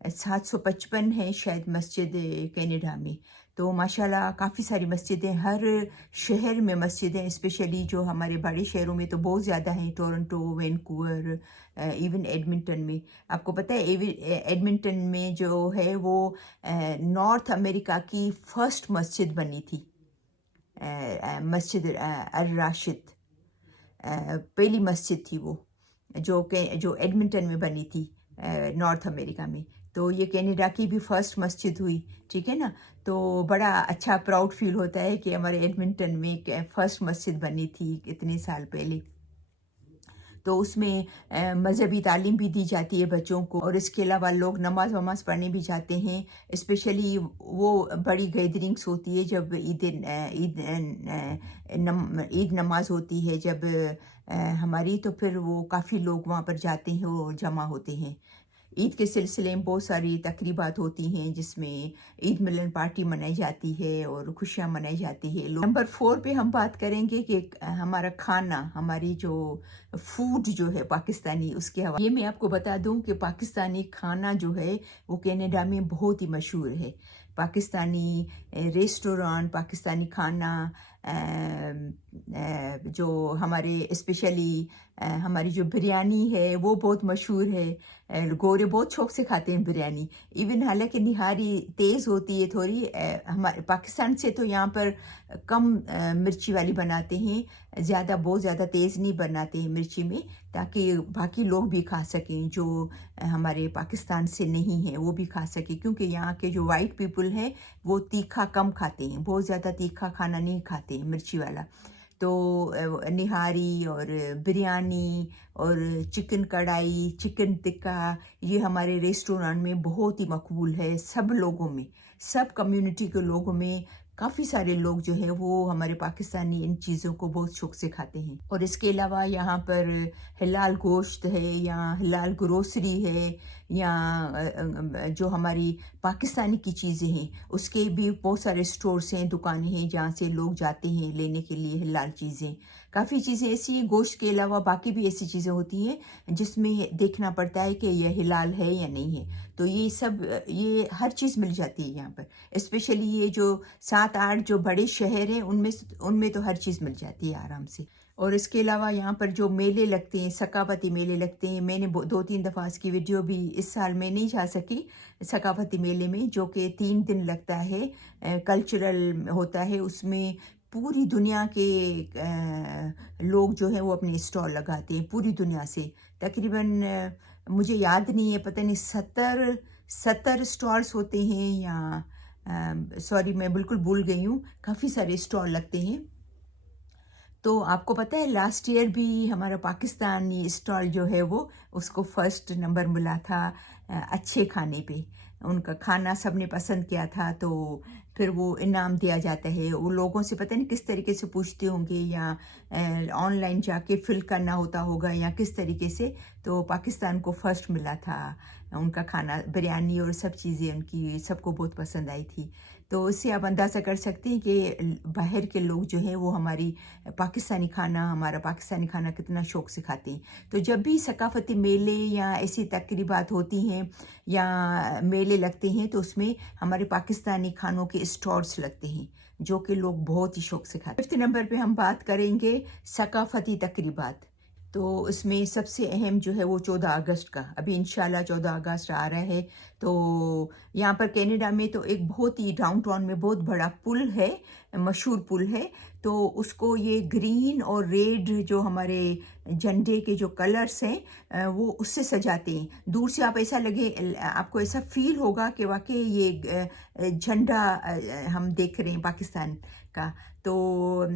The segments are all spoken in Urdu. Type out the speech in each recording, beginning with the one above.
755 ہے شاید مسجد کینیڈا میں. تو ماشاءاللہ کافی ساری مسجدیں ہر شہر میں مسجدیں، اسپیشلی جو ہمارے بڑے شہروں میں تو بہت زیادہ ہیں، ٹورنٹو، وینکوور، ایون ایڈمنٹن میں. آپ کو پتہ ہے ایڈمنٹن میں جو ہے وہ نارتھ امریکہ کی فرسٹ مسجد بنی تھی، مسجد الراشد، پہلی مسجد تھی وہ جو ایڈمنٹن میں بنی تھی نارتھ امریکہ میں. تو یہ کینیڈا کی بھی فرسٹ مسجد ہوئی، ٹھیک ہے نا. تو بڑا اچھا پراؤڈ فیل ہوتا ہے کہ ہمارے ایڈمنٹن میں فرسٹ مسجد بنی تھی اتنے سال پہلے. تو اس میں مذہبی تعلیم بھی دی جاتی ہے بچوں کو، اور اس کے علاوہ لوگ نماز وماز پڑھنے بھی جاتے ہیں. اسپیشلی وہ بڑی گیدرنگس ہوتی ہے جب عید نماز ہوتی ہے جب ہماری، تو پھر وہ کافی لوگ وہاں پر جاتے ہیں، وہ جمع ہوتے ہیں. عید کے سلسلے میں بہت ساری تقریبات ہوتی ہیں جس میں عید ملن پارٹی منائی جاتی ہے اور خوشیاں منائی جاتی ہے. نمبر 4 پہ ہم بات کریں گے کہ ہمارا کھانا، ہماری جو فوڈ جو ہے پاکستانی، اس کے حوالے یہ میں آپ کو بتا دوں کہ پاکستانی کھانا جو ہے وہ کینیڈا میں بہت ہی مشہور ہے. پاکستانی ریسٹورانٹ، پاکستانی کھانا، جو ہمارے اسپیشلی ہماری جو بریانی ہے وہ بہت مشہور ہے. گورے بہت شوق سے کھاتے ہیں بریانی. ایون حالانکہ نہاری تیز ہوتی ہے تھوڑی، ہمارے پاکستان سے تو یہاں پر کم مرچی والی بناتے ہیں، بہت زیادہ تیز نہیں بناتے ہیں مرچی میں، تاکہ باقی لوگ بھی کھا سکیں جو ہمارے پاکستان سے نہیں ہیں وہ بھی کھا سکیں. کیونکہ یہاں کے جو وائٹ پیپل ہیں وہ تیکھا کم کھاتے ہیں، بہت زیادہ تیکھا کھانا نہیں کھاتے ہیں مرچی والا. تو نہاری اور بریانی اور چکن کڑھائی، چکن ٹکا، یہ ہمارے ریسٹورانٹ میں بہت ہی مقبول ہے. سب لوگوں میں، سب کمیونٹی کے لوگوں میں کافی سارے لوگ جو ہیں وہ ہمارے پاکستانی ان چیزوں کو بہت شوق سے کھاتے ہیں. اور اس کے علاوہ یہاں پر حلال گوشت ہے، یا حلال گروسری ہے، یا جو ہماری پاکستانی کی چیزیں ہیں اس کے بھی بہت سارے سٹورز ہیں، دکانیں ہیں جہاں سے لوگ جاتے ہیں لینے کے لیے حلال چیزیں. کافی چیزیں ایسی ہیں گوشت کے علاوہ، باقی بھی ایسی چیزیں ہوتی ہیں جس میں دیکھنا پڑتا ہے کہ یہ حلال ہے یا نہیں ہے. تو یہ ہر چیز مل جاتی ہے یہاں پر. اسپیشلی یہ جو 7-8 جو بڑے شہر ہیں ان میں تو ہر چیز مل جاتی ہے آرام سے. اور اس کے علاوہ یہاں پر جو میلے لگتے ہیں، ثقافتی میلے لگتے ہیں، میں نے 2-3 دفعہ اس کی ویڈیو بھی اس سال میں نہیں جا سکی. ثقافتی میلے میں جو کہ 3 دن لگتا ہے، کلچرل ہوتا ہے، اس میں پوری دنیا کے لوگ جو ہیں وہ اپنے اسٹال لگاتے ہیں پوری دنیا سے. تقریباً مجھے یاد نہیں ہے، پتہ نہیں 70 اسٹالس ہوتے ہیں، یا سوری میں بالکل بھول گئی ہوں، کافی سارے اسٹال لگتے ہیں. تو آپ کو پتہ ہے لاسٹ ایئر بھی ہمارا پاکستانی اسٹال جو ہے وہ اس کو فرسٹ نمبر ملا تھا اچھے کھانے پہ. ان کا کھانا سب نے پسند کیا تھا، تو پھر وہ انعام دیا جاتا ہے. وہ لوگوں سے پتہ نہیں کس طریقے سے پوچھتے ہوں گے، یا آن لائن جا کے فل کرنا ہوتا ہوگا، یا کس طریقے سے. تو پاکستان کو فرسٹ ملا تھا. ان کا کھانا، بریانی اور سب چیزیں ان کی سب کو بہت پسند آئی تھی. تو اس سے آپ اندازہ کر سکتے ہیں کہ باہر کے لوگ جو ہیں وہ ہماری ہمارا پاکستانی کھانا کتنا شوق سے کھاتے ہیں. تو جب بھی ثقافتی میلے یا ایسی تقریبات ہوتی ہیں یا میلے لگتے ہیں تو اس میں ہمارے پاکستانی کھانوں کے اسٹالس لگتے ہیں جو کہ لوگ بہت ہی شوق سے کھاتے ہیں. 5 نمبر پہ ہم بات کریں گے ثقافتی تقریبات. تو اس میں سب سے اہم جو ہے وہ 14 اگست کا، ابھی انشاءاللہ 14 اگست آ رہا ہے. تو یہاں پر کینیڈا میں تو ایک بہت ہی ڈاؤن ٹاؤن میں بہت بڑا پل ہے، مشہور پل ہے. تو اس کو یہ گرین اور ریڈ جو ہمارے جھنڈے کے جو کلرز ہیں وہ اس سے سجاتے ہیں. دور سے آپ کو ایسا فیل ہوگا کہ واقعی یہ جھنڈا ہم دیکھ رہے ہیں پاکستان کا. تو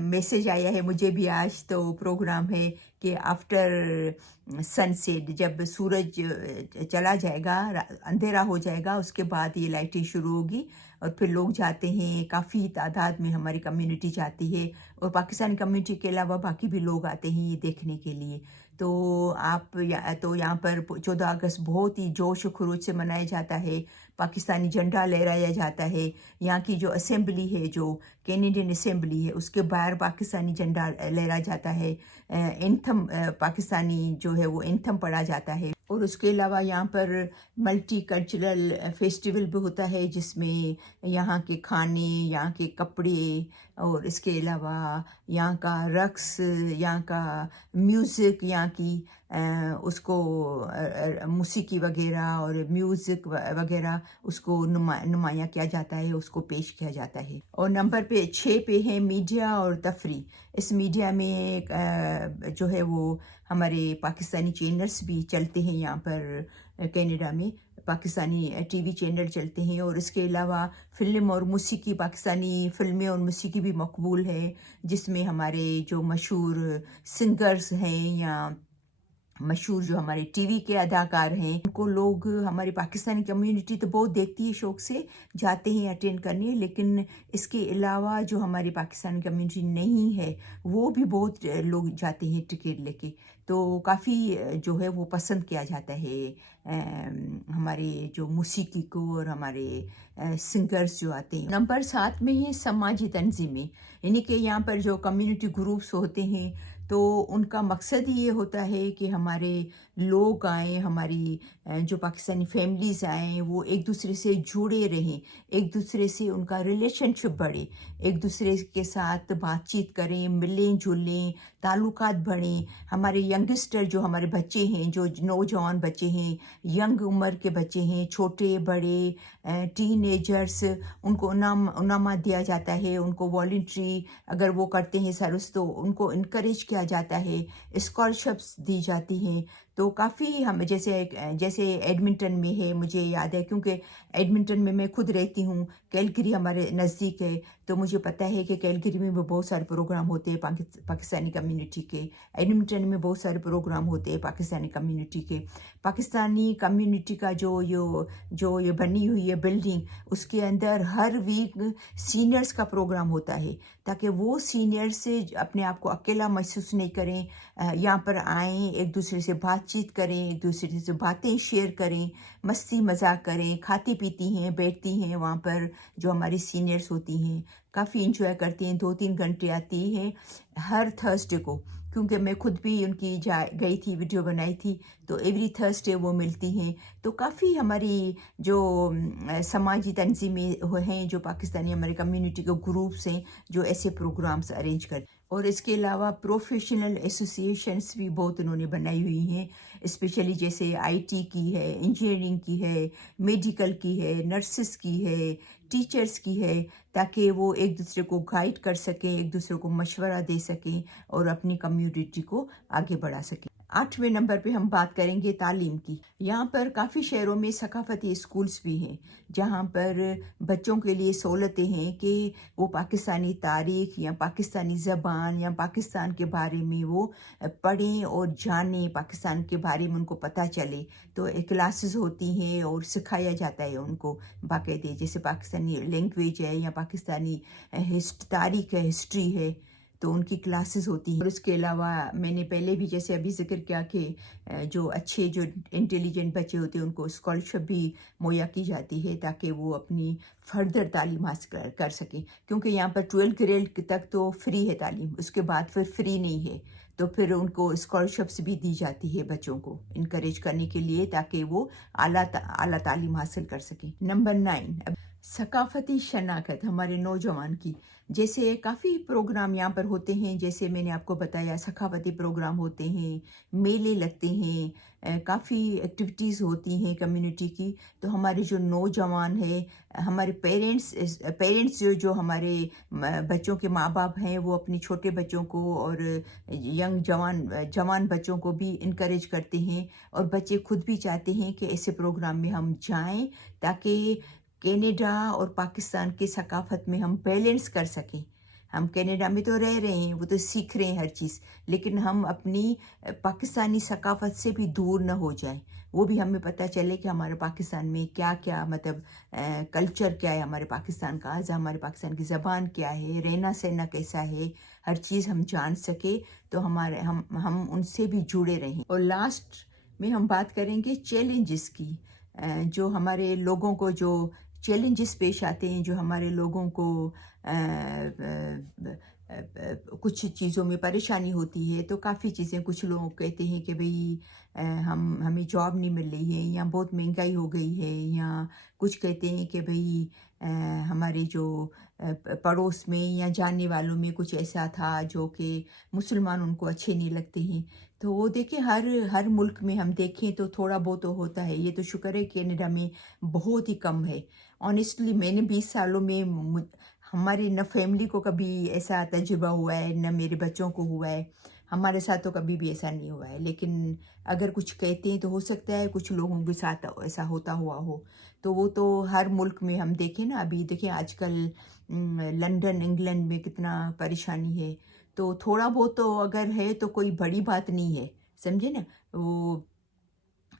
میسیج آیا ہے مجھے بھی آج، تو پروگرام ہے کہ آفٹر سن سیٹ، جب سورج چلا جائے گا، اندھیرا ہو جائے گا، اس کے بعد یہ لائٹیں شروع ہوگی اور پھر لوگ جاتے ہیں. کافی تعداد میں ہماری کمیونٹی جاتی ہے، اور پاکستانی کمیونٹی کے علاوہ باقی بھی لوگ آتے ہیں یہ دیکھنے کے لیے. تو یہاں پر 14 اگست بہت ہی جوش و خروش سے منایا جاتا ہے. پاکستانی جھنڈا لہرایا جاتا ہے. یہاں کی جو اسمبلی ہے، جو کینیڈین اسمبلی ہے، اس کے باہر پاکستانی جھنڈا لہرایا جاتا ہے. اینتھم پاکستانی جو ہے وہ اینتھم پڑھا جاتا ہے. اور اس کے علاوہ یہاں پر ملٹی کلچرل فیسٹیول بھی ہوتا ہے، جس میں یہاں کے کھانے، یہاں کے کپڑے، اور اس کے علاوہ یہاں کا رقص، یہاں کا میوزک، یہاں کی اس کو موسیقی وغیرہ اور میوزک وغیرہ اس کو نمایاں کیا جاتا ہے، اس کو پیش کیا جاتا ہے۔ اور نمبر 6 پہ ہے میڈیا اور تفریح۔ اس میڈیا میں جو ہے وہ ہمارے پاکستانی چینلز بھی چلتے ہیں یہاں پر کینیڈا میں، پاکستانی ٹی وی چینل چلتے ہیں، اور اس کے علاوہ فلم اور موسیقی، پاکستانی فلمیں اور موسیقی بھی مقبول ہے، جس میں ہمارے جو مشہور سنگرز ہیں یا مشہور جو ہمارے ٹی وی کے اداکار ہیں، ان کو لوگ، ہماری پاکستانی کمیونٹی تو بہت دیکھتی ہے، شوق سے جاتے ہیں اٹینڈ کرنے، لیکن اس کے علاوہ جو ہماری پاکستانی کمیونٹی نہیں ہے وہ بھی بہت لوگ جاتے ہیں ٹکٹ لے کے، تو کافی جو ہے وہ پسند کیا جاتا ہے ہمارے جو موسیقی کو اور ہمارے سنگرز جو آتے ہیں۔ نمبر 7 میں ہے سماجی تنظیمیں، یعنی کہ یہاں پر جو کمیونٹی گروپس ہوتے ہیں تو ان کا مقصد یہ ہوتا ہے کہ ہمارے لوگ آئیں، ہماری جو پاکستانی فیملیز آئیں، وہ ایک دوسرے سے جڑے رہیں، ایک دوسرے سے ان کا ریلیشن شپ بڑھے، ایک دوسرے کے ساتھ بات چیت کریں، ملیں جلیں، تعلقات بڑھیں۔ ہمارے ینگسٹر جو ہمارے بچے ہیں، جو نوجوان بچے ہیں، ینگ عمر کے بچے ہیں، چھوٹے بڑے ٹین ایجرس، ان کو انعامات دیا جاتا ہے، ان کو والنٹری اگر وہ کرتے ہیں سروس تو ان کو انکریج کیا جاتا ہے، اسکالرشپس دی جاتی ہیں۔ تو کافی ہم جیسے ایڈمنٹن میں ہے، مجھے یاد ہے کیونکہ ایڈمنٹن میں میں خود رہتی ہوں، کیلگری ہمارے نزدیک ہے، تو مجھے پتہ ہے کہ کیلگری میں بھی بہت سارے پروگرام ہوتے ہیں پاکستانی کمیونٹی کے، ایڈمنٹن میں بہت سارے پروگرام ہوتے ہیں پاکستانی کمیونٹی کے۔ پاکستانی کمیونٹی کا جو یہ بنی ہوئی ہے بلڈنگ، اس کے اندر ہر ویک سینئرز کا پروگرام ہوتا ہے، تاکہ وہ سینئر سے اپنے آپ کو اکیلا محسوس نہیں کریں، یہاں پر آئیں، ایک دوسرے سے بات چیت کریں، ایک دوسرے سے باتیں شیئر کریں، مستی مذاق کریں، کھاتی پیتی ہیں، بیٹھتی ہیں وہاں پر، جو ہماری سینئرز ہوتی ہیں کافی انجوائے کرتی ہیں، 2-3 گھنٹے آتی ہیں ہر تھرسڈے کو، کیونکہ میں خود بھی ان کی گئی تھی، ویڈیو بنائی تھی، تو ایوری تھرسڈے وہ ملتی ہیں۔ تو کافی ہماری جو سماجی تنظیمیں ہیں، جو پاکستانی ہمارے کمیونٹی کے گروپس ہیں، جو ایسے پروگرامس ارینج کرتے ہیں۔ اور اس کے علاوہ پروفیشنل ایسوسیشنس بھی بہت انہوں نے بنائی ہوئی ہیں، اسپیشلی جیسے آئی ٹی کی ہے، انجینئرنگ کی ہے، میڈیکل کی ہے، نرسز کی ہے، ٹیچرز کی ہے، تاکہ وہ ایک دوسرے کو گائیڈ کر سکیں، ایک دوسرے کو مشورہ دے سکیں اور اپنی کمیونٹی کو آگے بڑھا سکیں۔ 8ویں نمبر پہ ہم بات کریں گے تعلیم کی۔ یہاں پر کافی شہروں میں ثقافتی اسکولز بھی ہیں، جہاں پر بچوں کے لیے سہولتیں ہیں کہ وہ پاکستانی تاریخ یا پاکستانی زبان یا پاکستان کے بارے میں وہ پڑھیں اور جانیں، پاکستان کے بارے میں ان کو پتہ چلے۔ تو کلاسز ہوتی ہیں اور سکھایا جاتا ہے ان کو باقاعدہ، جیسے پاکستانی لینگویج ہے یا پاکستانی تاریخ ہے، ہسٹری ہے، تو ان کی کلاسز ہوتی ہیں۔ اور اس کے علاوہ میں نے پہلے بھی جیسے ابھی ذکر کیا کہ جو اچھے، جو انٹیلیجنٹ بچے ہوتے ہیں، ان کو اسکالرشپ بھی مہیا کی جاتی ہے، تاکہ وہ اپنی فردر تعلیم حاصل کر سکیں، کیونکہ یہاں پر 12 گریڈ تک تو فری ہے تعلیم، اس کے بعد پھر فری نہیں ہے، تو پھر ان کو اسکالرشپس بھی دی جاتی ہے بچوں کو انکریج کرنے کے لیے، تاکہ وہ اعلیٰ تعلیم حاصل کر سکیں۔ نمبر 9، ثقافتی شناخت ہمارے نوجوان کی، جیسے کافی پروگرام یہاں پر ہوتے ہیں، جیسے میں نے آپ کو بتایا ثقافتی پروگرام ہوتے ہیں، میلے لگتے ہیں، کافی ایکٹیویٹیز ہوتی ہیں کمیونٹی کی، تو ہمارے جو نوجوان ہیں، ہمارے پیرنٹس جو ہمارے بچوں کے ماں باپ ہیں، وہ اپنی چھوٹے بچوں کو اور جوان بچوں کو بھی انکریج کرتے ہیں، اور بچے خود بھی چاہتے ہیں کہ ایسے پروگرام میں ہم جائیں، تاکہ کینیڈا اور پاکستان کی ثقافت میں ہم بیلنس کر سکیں۔ ہم کینیڈا میں تو رہ رہے ہیں، وہ تو سیکھ رہے ہیں ہر چیز، لیکن ہم اپنی پاکستانی ثقافت سے بھی دور نہ ہو جائیں، وہ بھی ہمیں پتہ چلے کہ ہمارے پاکستان میں کیا کیا، مطلب کلچر کیا ہے ہمارے پاکستان کا، ہمارے پاکستان کی زبان کیا ہے، رہنا سہنا کیسا ہے، ہر چیز ہم جان سکے، تو ہم ان سے بھی جڑے رہیں۔ اور لاسٹ میں ہم بات کریں گے چیلنجز کی، جو ہمارے لوگوں کو جو چیلنجز پیش آتے ہیں، جو ہمارے لوگوں کو کچھ چیزوں میں پریشانی ہوتی ہے، تو کافی چیزیں، کچھ لوگ کہتے ہیں کہ بھئی ہمیں جاب نہیں مل رہی ہے، یا بہت مہنگائی ہو گئی ہے، یا کچھ کہتے ہیں کہ بھئی ہمارے جو پڑوس میں یا جاننے والوں میں کچھ ایسا تھا جو کہ مسلمان ان کو اچھے نہیں لگتے ہیں. تو وہ دیکھیں ہر ملک میں ہم دیکھیں تو تھوڑا بہت تو ہوتا ہے. یہ تو شکر ہے کہ کینیڈا میں بہت ہی کم ہے. آنیسٹلی میں نے 20 سالوں میں ہماری نہ فیملی کو کبھی ایسا تجربہ ہوا ہے، نہ میرے بچوں کو ہوا ہے. ہمارے ساتھ تو کبھی بھی ایسا نہیں ہوا ہے، لیکن اگر کچھ کہتے ہیں تو ہو سکتا ہے کچھ لوگوں کے ساتھ ایسا ہوتا ہوا ہو. تو وہ تو ہر ملک میں ہم دیکھیں نا، ابھی دیکھیں آج کل لنڈن انگلینڈ میں کتنا پریشانی ہے. تو تھوڑا بہت تو اگر ہے تو کوئی بڑی بات نہیں ہے، سمجھے نا وہ.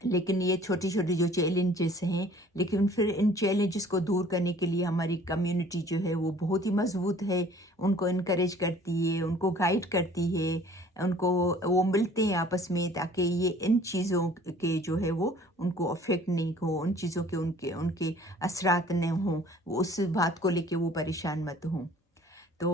لیکن یہ چھوٹی چھوٹی جو چیلنجز ہیں، لیکن پھر ان چیلنجز کو دور کرنے کے لیے ہماری کمیونٹی جو ہے وہ بہت ہی مضبوط ہے. ان کو انکریج کرتی ہے، ان کو گائیڈ کرتی ہے، ان کو وہ ملتے ہیں آپس میں تاکہ یہ ان چیزوں کے جو ہے وہ ان کو افیکٹ نہیں ہو، ان چیزوں کے ان کے اثرات نہ ہوں، وہ اس بات کو لے کے وہ پریشان مت ہوں. تو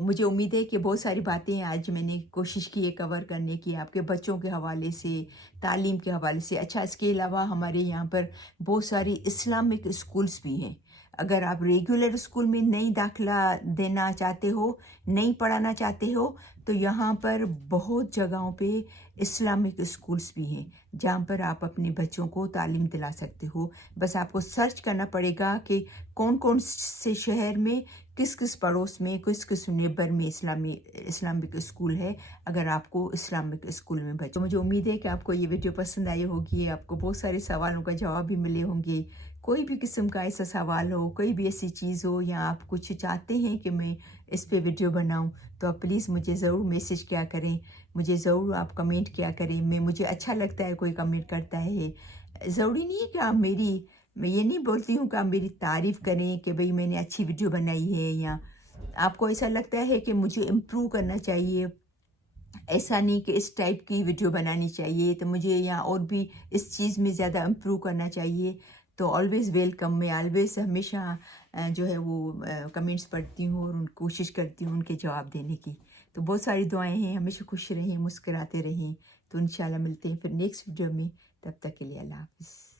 مجھے امید ہے کہ بہت ساری باتیں آج میں نے کوشش کی ہے کور کرنے کی، آپ کے بچوں کے حوالے سے، تعلیم کے حوالے سے. اچھا، اس کے علاوہ ہمارے یہاں پر بہت ساری اسلامک اسکولز بھی ہیں. اگر آپ ریگولر اسکول میں نہیں داخلہ دینا چاہتے ہو، نہیں پڑھانا چاہتے ہو، تو یہاں پر بہت جگہوں پہ اسلامک اسکولز بھی ہیں جہاں پر آپ اپنے بچوں کو تعلیم دلا سکتے ہو. بس آپ کو سرچ کرنا پڑے گا کہ کون کون سے شہر میں، کس کس پڑوس میں، کس کس نیبر میں اسلامک اسکول ہے. اگر آپ کو اسلامک اسکول میں بچے، مجھے امید ہے کہ آپ کو یہ ویڈیو پسند آئی ہوگی. آپ کو بہت سارے سوالوں کا جواب بھی ملے ہوں گے. کوئی بھی قسم کا ایسا سوال ہو، کوئی بھی ایسی چیز ہو، یا آپ کچھ چاہتے ہیں کہ میں اس پہ ویڈیو بناؤں، تو آپ پلیز مجھے ضرور میسج کیا کریں، مجھے ضرور آپ کمنٹ کیا کریں. مجھے اچھا لگتا ہے کوئی کمنٹ کرتا ہے. ضروری نہیں ہے کہ آپ میں یہ نہیں بولتی ہوں کہ آپ میری تعریف کریں کہ بھئی میں نے اچھی ویڈیو بنائی ہے، یا آپ کو ایسا لگتا ہے کہ مجھے امپروو کرنا چاہیے، ایسا نہیں کہ اس ٹائپ کی ویڈیو بنانی چاہیے، تو مجھے یہاں اور بھی اس چیز میں زیادہ امپروو کرنا چاہیے، تو آلویز ویلکم. میں آلویز ہمیشہ جو ہے وہ کمنٹس پڑھتی ہوں اور کوشش کرتی ہوں ان کے جواب دینے کی. تو بہت ساری دعائیں ہیں، ہمیشہ خوش رہیں، مسکراتے رہیں. تو انشاءاللہ ملتے ہیں پھر نیکسٹ ویڈیو میں. تب تک کے لیے اللہ حافظ.